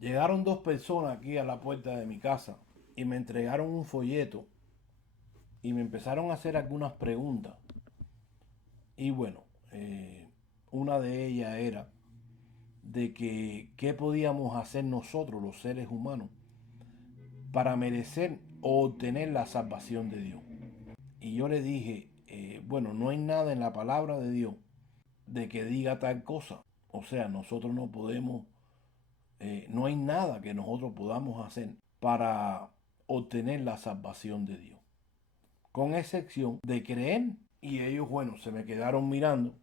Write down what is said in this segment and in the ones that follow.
Llegaron dos personas aquí a la puerta de mi casa y me entregaron un folleto y me empezaron a hacer algunas preguntas. Y bueno, una de ellas era de que qué podíamos hacer nosotros, los seres humanos, para merecer o obtener la salvación de Dios. Y yo le dije, bueno, no hay nada en la palabra de Dios de que diga tal cosa. O sea, nosotros no podemos, no hay nada que nosotros podamos hacer para obtener la salvación de Dios. Con excepción de creer. Y ellos, bueno, se me quedaron mirando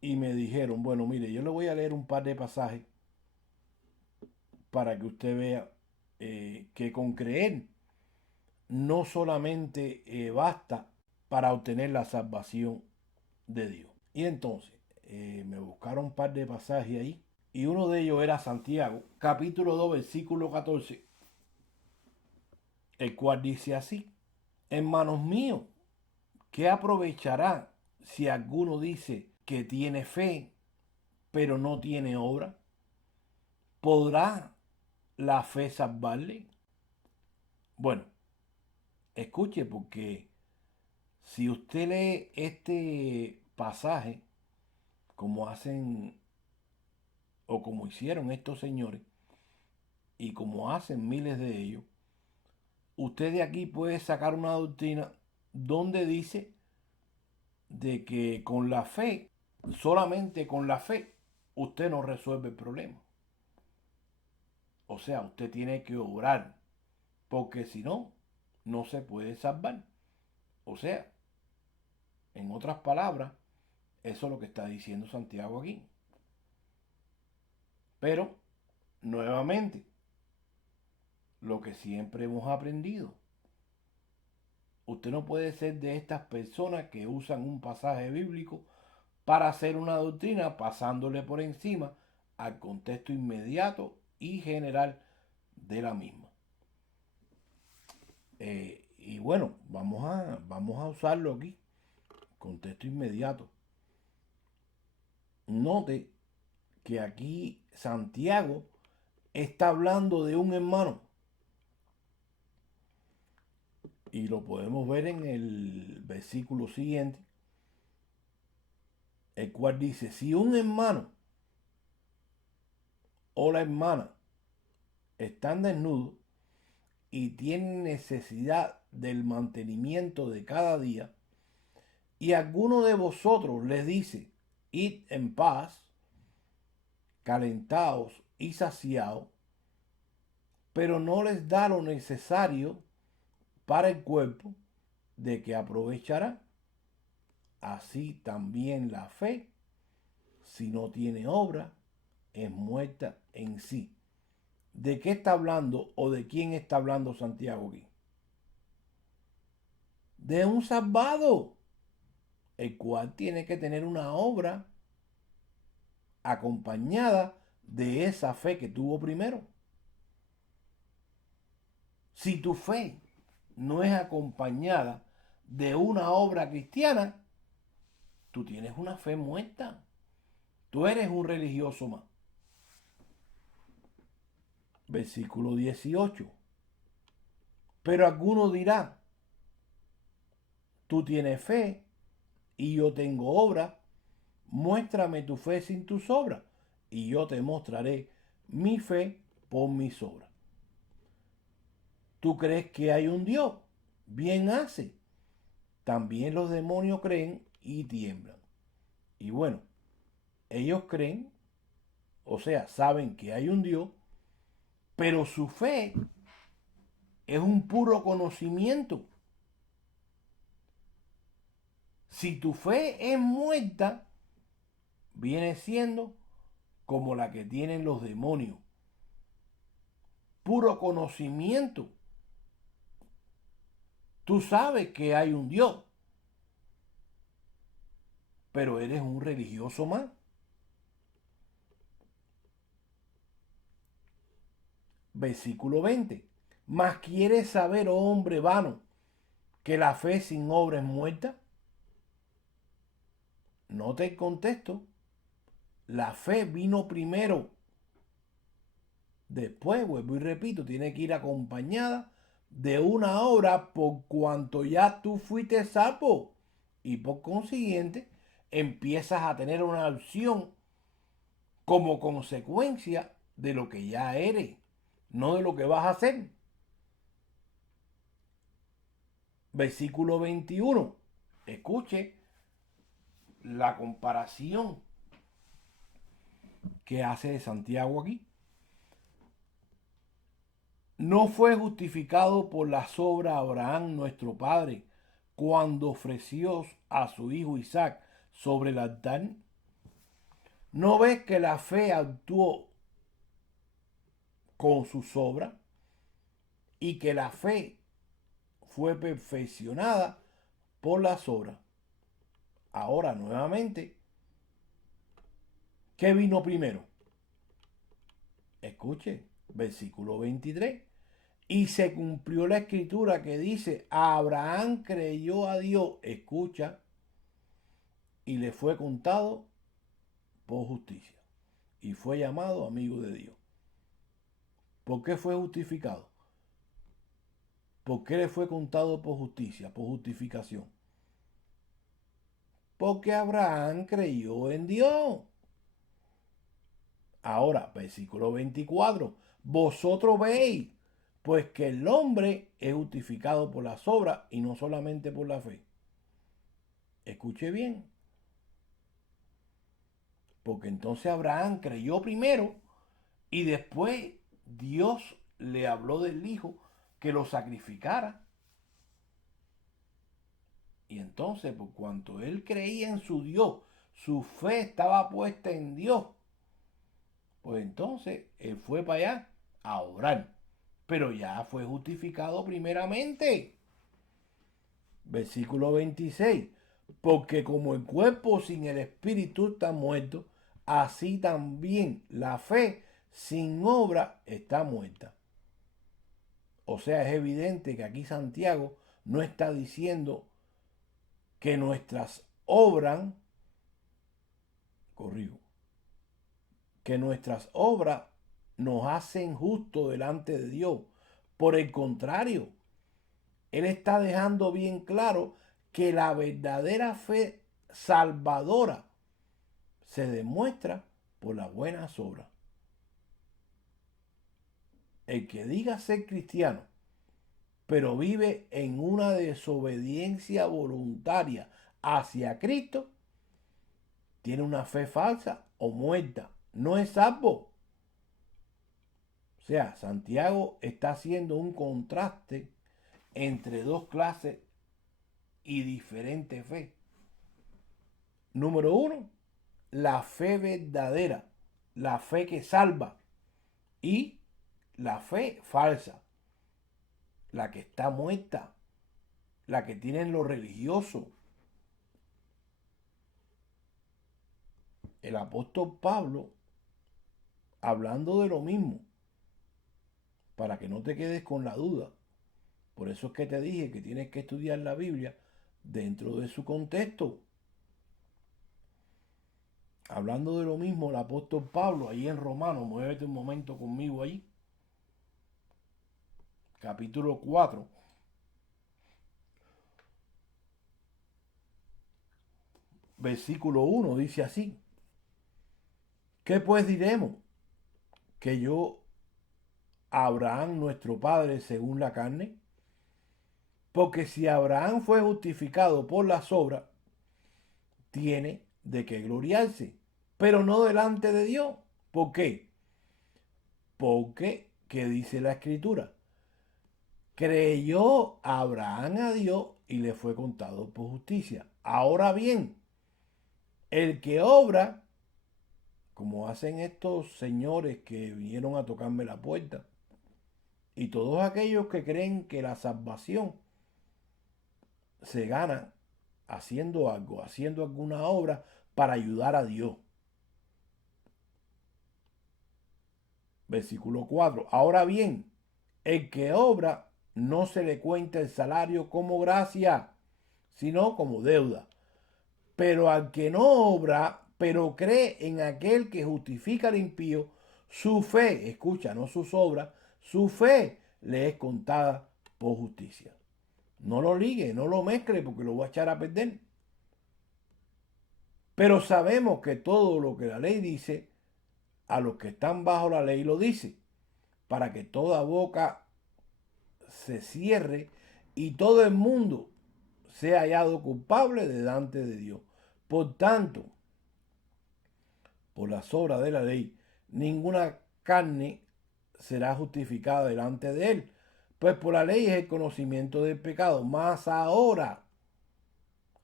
y me dijeron, bueno, mire, yo le voy a leer un par de pasajes para que usted vea que con creer no solamente basta para obtener la salvación de Dios. Y entonces me buscaron un par de pasajes ahí y uno de ellos era Santiago, capítulo 2, versículo 14, el cual dice así: hermanos míos, ¿qué aprovechará si alguno dice que tiene fe, pero no tiene obra? ¿Podrá la fe salvarle? Bueno, escuche, porque si usted lee este pasaje, como hacen o como hicieron estos señores, y como hacen miles de ellos, usted de aquí puede sacar una doctrina donde dice de que con la fe, solamente con la fe, usted no resuelve el problema. O sea, usted tiene que obrar, porque si no, no se puede salvar. O sea, en otras palabras, eso es lo que está diciendo Santiago aquí. Pero, nuevamente, lo que siempre hemos aprendido, usted no puede ser de estas personas que usan un pasaje bíblico para hacer una doctrina pasándole por encima al contexto inmediato y general de la misma. Y bueno, vamos a usarlo aquí, contexto inmediato. Note que aquí Santiago está hablando de un hermano. Y lo podemos ver en el versículo siguiente, el cual dice, si un hermano o la hermana están desnudos y tienen necesidad del mantenimiento de cada día, y alguno de vosotros les dice, id en paz, calentaos y saciaos, pero no les da lo necesario para el cuerpo, de que aprovechará. Así también la fe, si no tiene obra, es muerta en sí. ¿De qué está hablando o de quién está hablando Santiago aquí? De un salvado, el cual tiene que tener una obra acompañada de esa fe que tuvo primero. Si tu fe no es acompañada de una obra cristiana, tú tienes una fe muerta. Tú eres un religioso más. Versículo 18. Pero alguno dirá, tú tienes fe y yo tengo obra. Muéstrame tu fe sin tus obras y yo te mostraré mi fe por mis obras. ¿Tú crees que hay un Dios? Bien hace. También los demonios creen y tiemblan. Y bueno, ellos creen, o sea, saben que hay un Dios, pero su fe es un puro conocimiento. Si tu fe es muerta, viene siendo como la que tienen los demonios. Puro conocimiento. Tú sabes que hay un Dios, pero eres un religioso más. Versículo 20. Mas quieres saber, oh hombre vano, que la fe sin obra es muerta. Nota el contexto. La fe vino primero después, vuelvo y repito, tiene que ir acompañada de una obra por cuanto ya tú fuiste salvo. Y por consiguiente, empiezas a tener una opción como consecuencia de lo que ya eres, no de lo que vas a hacer. Versículo 21. Escuche la comparación que hace de Santiago aquí. No fue justificado por las obras Abraham nuestro padre cuando ofreció a su hijo Isaac sobre el altar. ¿No ves que la fe actuó con sus obras y que la fe fue perfeccionada por las obras? Ahora nuevamente, ¿qué vino primero? Escuche, versículo 23. Y se cumplió la escritura que dice, Abraham creyó a Dios, escucha, y le fue contado por justicia. Y fue llamado amigo de Dios. ¿Por qué fue justificado? ¿Por qué le fue contado por justicia, por justificación? Porque Abraham creyó en Dios. Ahora, versículo 24. Vosotros veis, pues que el hombre es justificado por las obras y no solamente por la fe. Escuche bien. Porque entonces Abraham creyó primero y después Dios le habló del hijo que lo sacrificara. Y entonces, por cuanto él creía en su Dios, su fe estaba puesta en Dios, pues entonces él fue para allá a orar. Pero ya fue justificado primeramente. Versículo 26. Porque como el cuerpo sin el espíritu está muerto, así también la fe sin obra está muerta. O sea, es evidente que aquí Santiago no está diciendo que nuestras obras, que nuestras obras nos hacen justo delante de Dios. Por el contrario, él está dejando bien claro que la verdadera fe salvadora se demuestra por las buenas obras. El que diga ser cristiano, pero vive en una desobediencia voluntaria hacia Cristo, tiene una fe falsa o muerta. No es salvo. O sea, Santiago está haciendo un contraste entre dos clases y diferentes fe. Número uno, la fe verdadera, la fe que salva, y la fe falsa, la que está muerta, la que tienen los religiosos. El apóstol Pablo, hablando de lo mismo, para que no te quedes con la duda, por eso es que te dije que tienes que estudiar la Biblia dentro de su contexto. Hablando de lo mismo, el apóstol Pablo, ahí en Romanos, muévete un momento conmigo ahí. Capítulo 4. Versículo 1 dice así. ¿Qué pues diremos? Que yo, Abraham, nuestro padre, según la carne. Porque si Abraham fue justificado por las obras, tiene de qué gloriarse, pero no delante de Dios. ¿Por qué? Porque, ¿qué dice la escritura? Creyó Abraham a Dios y le fue contado por justicia. Ahora bien, el que obra, como hacen estos señores que vinieron a tocarme la puerta, y todos aquellos que creen que la salvación se gana haciendo algo, haciendo alguna obra para ayudar a Dios. Versículo 4. Ahora bien, el que obra no se le cuenta el salario como gracia, sino como deuda. Pero al que no obra, pero cree en aquel que justifica al impío, su fe, escucha, no sus obras, su fe le es contada por justicia. No lo ligue, no lo mezcle porque lo va a echar a perder. Pero sabemos que todo lo que la ley dice, a los que están bajo la ley lo dice, para que toda boca se cierre y todo el mundo sea hallado culpable delante de Dios. Por tanto, por las obras de la ley, ninguna carne será justificada delante de él, pues por la ley es el conocimiento del pecado. Más ahora,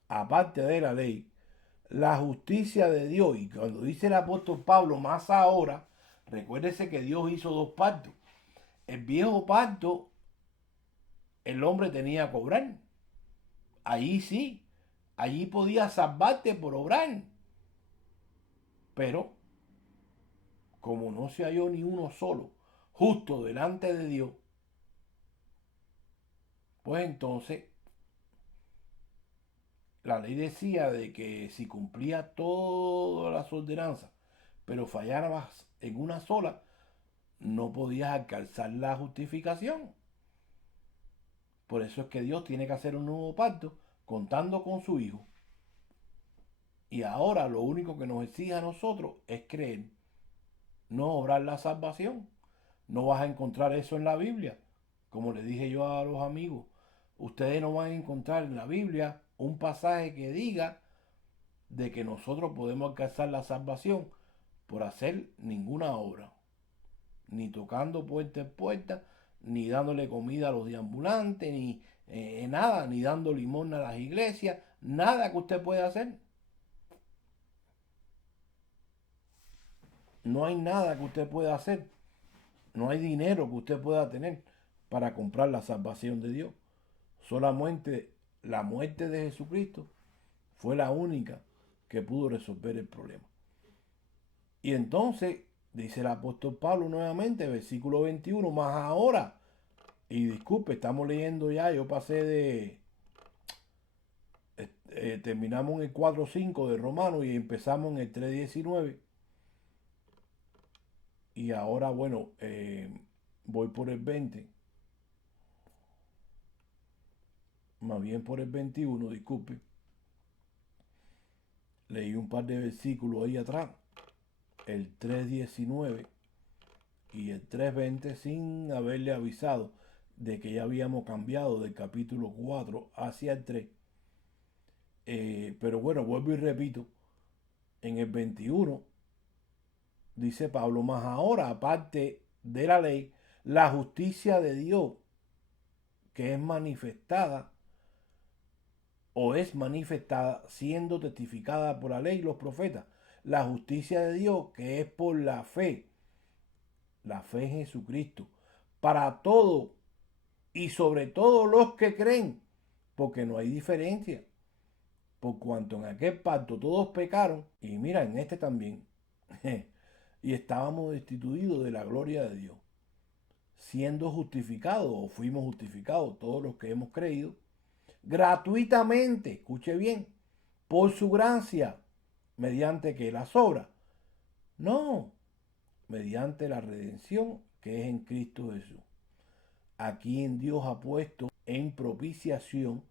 aparte de la ley, la justicia de Dios. Y cuando dice el apóstol Pablo, más ahora, recuérdese que Dios hizo dos pactos. El viejo pacto, el hombre tenía que obrar. Allí sí, allí podía salvarte por obrar. Pero, como no se halló ni uno solo justo delante de Dios, pues entonces la ley decía de que si cumplía todas las ordenanzas, pero fallabas en una sola, no podías alcanzar la justificación. Por eso es que Dios tiene que hacer un nuevo pacto contando con su Hijo. Y ahora lo único que nos exige a nosotros es creer, no obrar la salvación. No vas a encontrar eso en la Biblia. Como le dije yo a los amigos, ustedes no van a encontrar en la Biblia un pasaje que diga de que nosotros podemos alcanzar la salvación por hacer ninguna obra, ni tocando puerta en puerta, ni dándole comida a los deambulantes, ni nada, ni dando limosna a las iglesias, nada que usted pueda hacer. No hay nada que usted pueda hacer, no hay dinero que usted pueda tener para comprar la salvación de Dios. Solamente la muerte de Jesucristo fue la única que pudo resolver el problema. Y entonces, dice el apóstol Pablo nuevamente, versículo 21, más ahora, y disculpe, estamos leyendo ya, yo pasé de, terminamos en el 4.5 de Romanos y empezamos en el 3.19. Y ahora, bueno, voy por el 20. Más bien por el 21, disculpe. Leí un par de versículos ahí atrás. El 3.19 y el 3.20 sin haberle avisado de que ya habíamos cambiado del capítulo 4 hacia el 3. Pero bueno, vuelvo y repito. En el 21 dice Pablo, más ahora, aparte de la ley, la justicia de Dios que es manifestada o es manifestada siendo testificada por la ley y los profetas. La justicia de Dios que es por la fe en Jesucristo, para todo y sobre todo los que creen, porque no hay diferencia, por cuanto en aquel pacto todos pecaron, y mira, en este también, y estábamos destituidos de la gloria de Dios, siendo justificados, o fuimos justificados todos los que hemos creído, gratuitamente, escuche bien, por su gracia, mediante que las obras, no, mediante la redención que es en Cristo Jesús, a quien Dios ha puesto en propiciación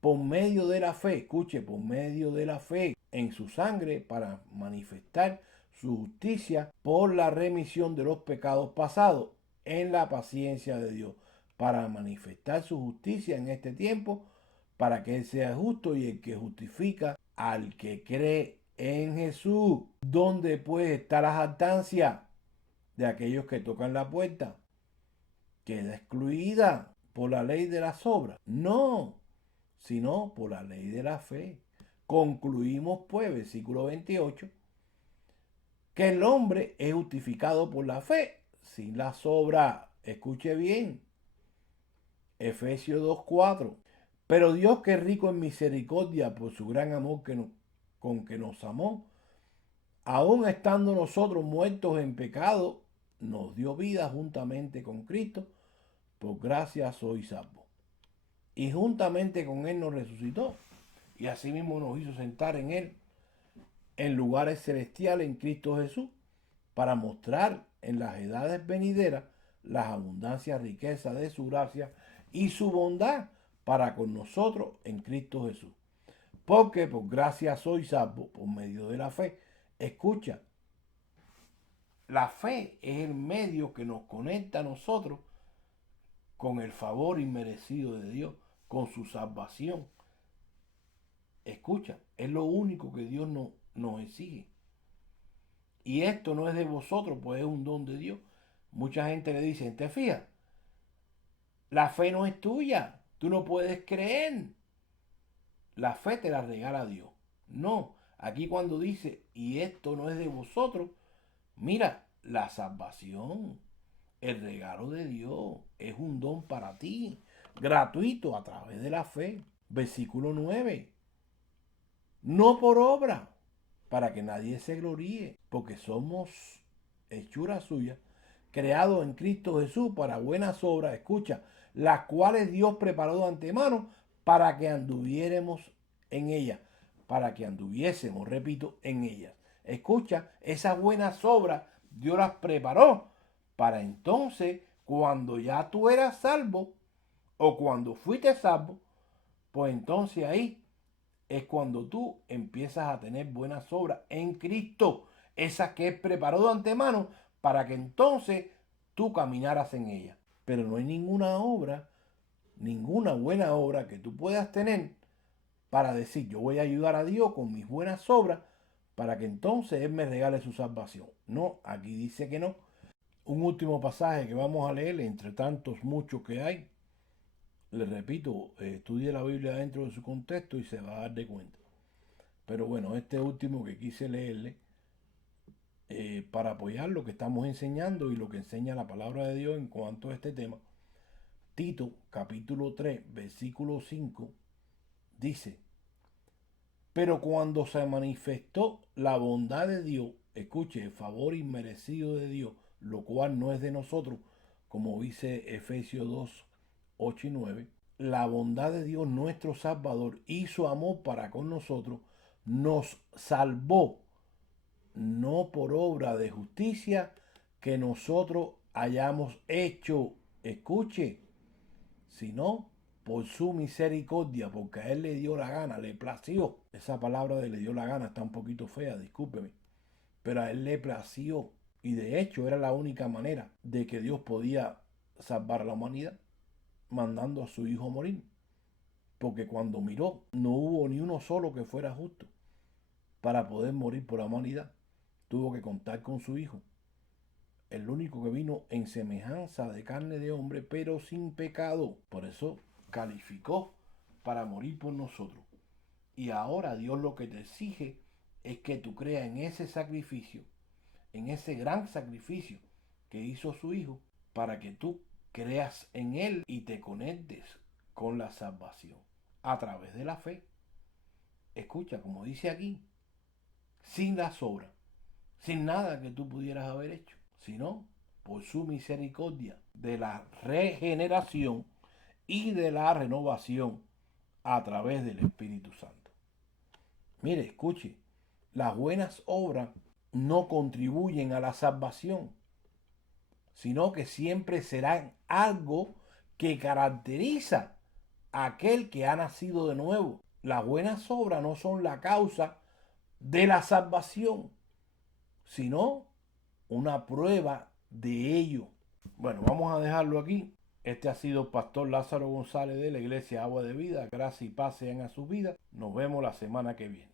por medio de la fe, escuche, por medio de la fe en su sangre para manifestar su justicia por la remisión de los pecados pasados en la paciencia de Dios, para manifestar su justicia en este tiempo, para que Él sea justo y el que justifica al que cree en Jesús. ¿Dónde puede estar la jactancia de aquellos que tocan la puerta? Queda excluida por la ley de las obras. No, sino por la ley de la fe. Concluimos pues, versículo 28, que el hombre es justificado por la fe, sin las obras. Escuche bien, Efesios 2.4. Pero Dios, que es rico en misericordia por su gran amor con que nos amó, aun estando nosotros muertos en pecado, nos dio vida juntamente con Cristo. Por gracia sois salvos. Y juntamente con Él nos resucitó. Y asimismo nos hizo sentar en Él en lugares celestiales en Cristo Jesús, para mostrar en las edades venideras las abundancias riquezas de su gracia y su bondad para con nosotros en Cristo Jesús. Porque por gracia soy salvo por medio de la fe. Escucha, la fe es el medio que nos conecta a nosotros con el favor inmerecido de Dios, con su salvación. Escucha, es lo único que Dios nos exige. Y esto no es de vosotros, pues es un don de Dios. Mucha gente le dice, ¿te fijas? La fe no es tuya, tú no puedes creer. La fe te la regala Dios. No, aquí cuando dice, y esto no es de vosotros, mira, la salvación, el regalo de Dios, es un don para ti, gratuito a través de la fe. Versículo 9. No por obra, para que nadie se gloríe, porque somos hechura suya, creados en Cristo Jesús para buenas obras, escucha, las cuales Dios preparó de antemano para que anduviéramos en ellas, para que anduviésemos, repito, en ellas. Escucha, esas buenas obras Dios las preparó para entonces, cuando ya tú eras salvo, o cuando fuiste salvo, pues entonces ahí es cuando tú empiezas a tener buenas obras en Cristo, esas que Él preparó de antemano para que entonces tú caminaras en ellas. Pero no hay ninguna obra, ninguna buena obra que tú puedas tener para decir, yo voy a ayudar a Dios con mis buenas obras para que entonces Él me regale su salvación. No, aquí dice que no. Un último pasaje que vamos a leer, entre tantos muchos que hay. Les repito, estudie la Biblia dentro de su contexto y se va a dar de cuenta. Pero bueno, este último que quise leerle para apoyar lo que estamos enseñando y lo que enseña la palabra de Dios en cuanto a este tema. Tito, capítulo 3, versículo 5, dice, pero cuando se manifestó la bondad de Dios, escuche, el favor inmerecido de Dios, lo cual no es de nosotros, como dice Efesios 2, 8 y 9, la bondad de Dios nuestro Salvador y su amor para con nosotros nos salvó, no por obra de justicia que nosotros hayamos hecho, escuche, sino por su misericordia, porque a Él le dio la gana, le plació. Esa palabra de le dio la gana está un poquito fea, discúlpeme, pero a Él le plació. Y de hecho era la única manera de que Dios podía salvar a la humanidad, mandando a su hijo a morir. Porque cuando miró, no hubo ni uno solo que fuera justo para poder morir por la humanidad. Tuvo que contar con su hijo, el único que vino en semejanza de carne de hombre, pero sin pecado. Por eso calificó para morir por nosotros. Y ahora Dios lo que te exige es que tú creas en ese sacrificio, en ese gran sacrificio que hizo su hijo, para que tú creas en Él y te conectes con la salvación a través de la fe. Escucha, como dice aquí, sin las obras, sin nada que tú pudieras haber hecho, sino por su misericordia de la regeneración y de la renovación a través del Espíritu Santo. Mire, escuche, las buenas obras no contribuyen a la salvación, sino que siempre serán algo que caracteriza a aquel que ha nacido de nuevo. Las buenas obras no son la causa de la salvación, sino una prueba de ello. Bueno, vamos a dejarlo aquí. Este ha sido Pastor Lázaro González de la Iglesia Agua de Vida. Gracias y paz sean a sus vidas. Nos vemos la semana que viene.